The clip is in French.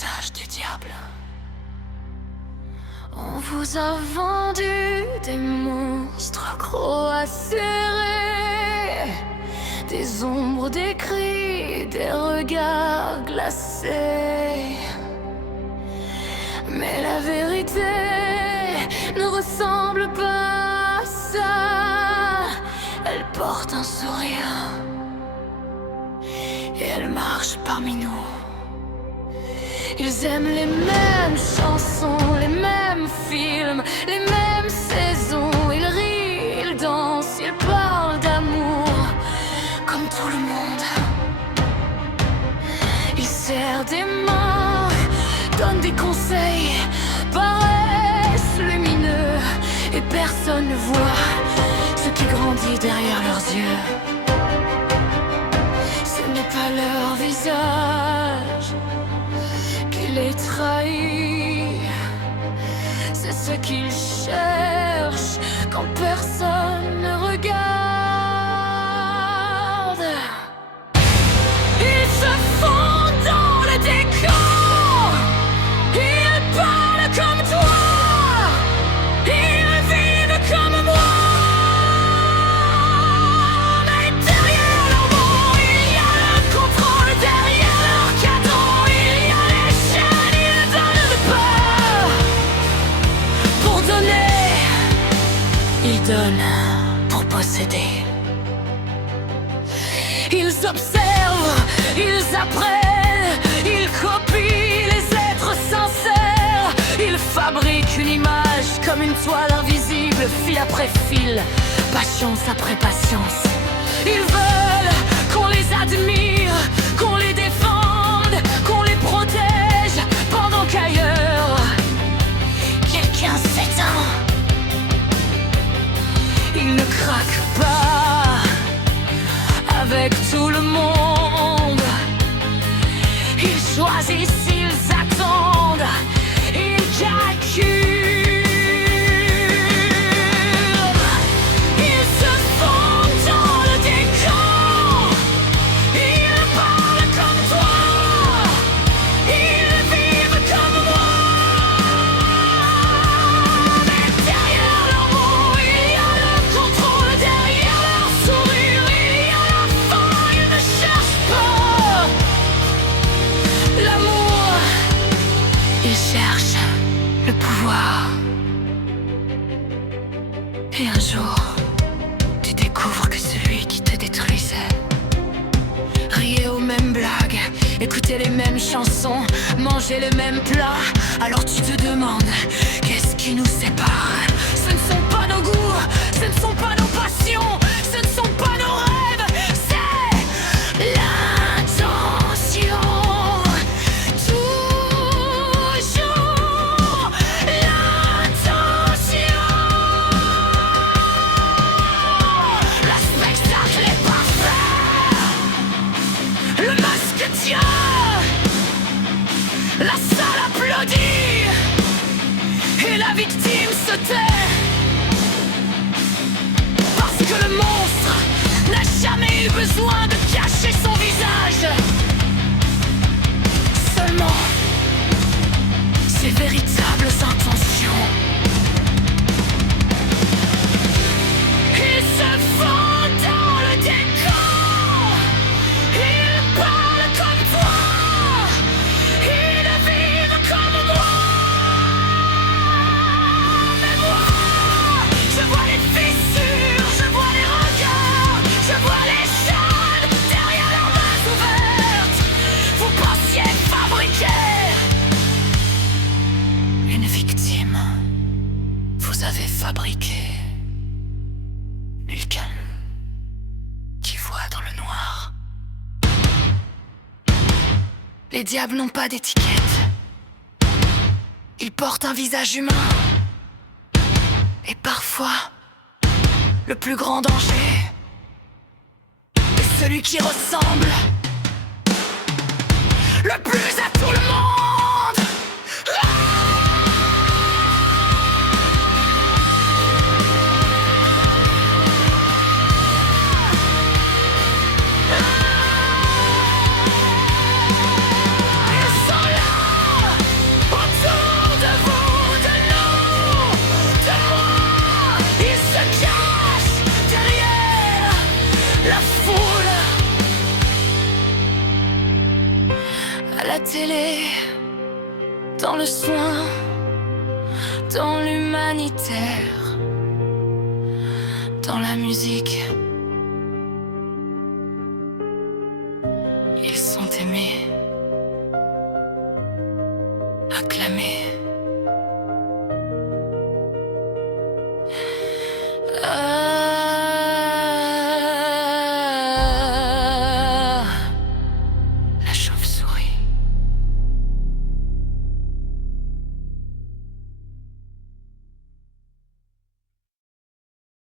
visage du diable. On vous a vendu des monstres crocs acérés, des ombres, des cris, des regards glacés. Mais la vérité ne ressemble pas à ça. Elle porte un sourire et elle marche parmi nous. Ils aiment les mêmes chansons, les mêmes films, les mêmes saisons. Ils rient, ils dansent, ils parlent d'amour comme tout le monde. Ils serrent des mains, donnent des conseils, paraissent lumineux, et personne ne voit ce qui grandit derrière leurs yeux. Ce n'est pas leur visage qui les trahit, c'est ce qu'ils cherchent quand personne ne regarde. Ils se font dans le décor, ils parlent comme toi, ils vivent comme moi. Mais derrière leurs mots, il y a le contrôle, derrière leurs cadeaux, il y a les chaînes, ils donnent de peur. Pour donner, ils donnent pour posséder. Ils observent, ils apprennent, ils copient les êtres sincères. Ils fabriquent une image comme une toile invisible, fil après fil, patience après patience. Ils veulent qu'on les admire, qu'on les défende, qu'on les protège, pendant qu'ailleurs, quelqu'un s'éteint. Ils ne craquent pas avec tout le monde. Ils choisissent, ils attendent, ils calculent. Ils se font dans le décor, ils parlent comme toi, ils vivent comme moi. Mais derrière leurs mots, il y a le contrôle, derrière leur sourire, il y a la faim. Ils ne cherchent pas l'amour, ils cherchent le pouvoir. Et un jour, tu découvres que celui qui te détruisait riait aux mêmes blagues, écoutait les mêmes chansons, mangeait les mêmes plats. Alors tu te demandes, qu'est-ce qui nous sépare? Ce ne sont pas nos goûts, ce ne sont pas nos passions, ce ne sont pas nos rêves, c'est l'intention. Toujours l'intention. Le spectacle est parfait, le masque tient, la salle applaudit, et la victime se tait. Parce que le monstre n'a jamais eu besoin de cacher son visage, seulement ses véritables intentions. Ils se font dans le décor, ils parlent comme toi, ils vivent comme moi. Mais moi, je vois les fissures, je vois les regards, je vois les chaînes derrière leurs mains ouvertes. Vous pensiez fabriquer une victime, vous avez fabriqué quelqu'un qui voit dans le noir. Les diables n'ont pas d'étiquette, ils portent un visage humain. Et parfois, le plus grand danger est celui qui ressemble le plus à tout le monde. Ils sont là. télé, dans le soin, dans l'humanitaire, dans la musique.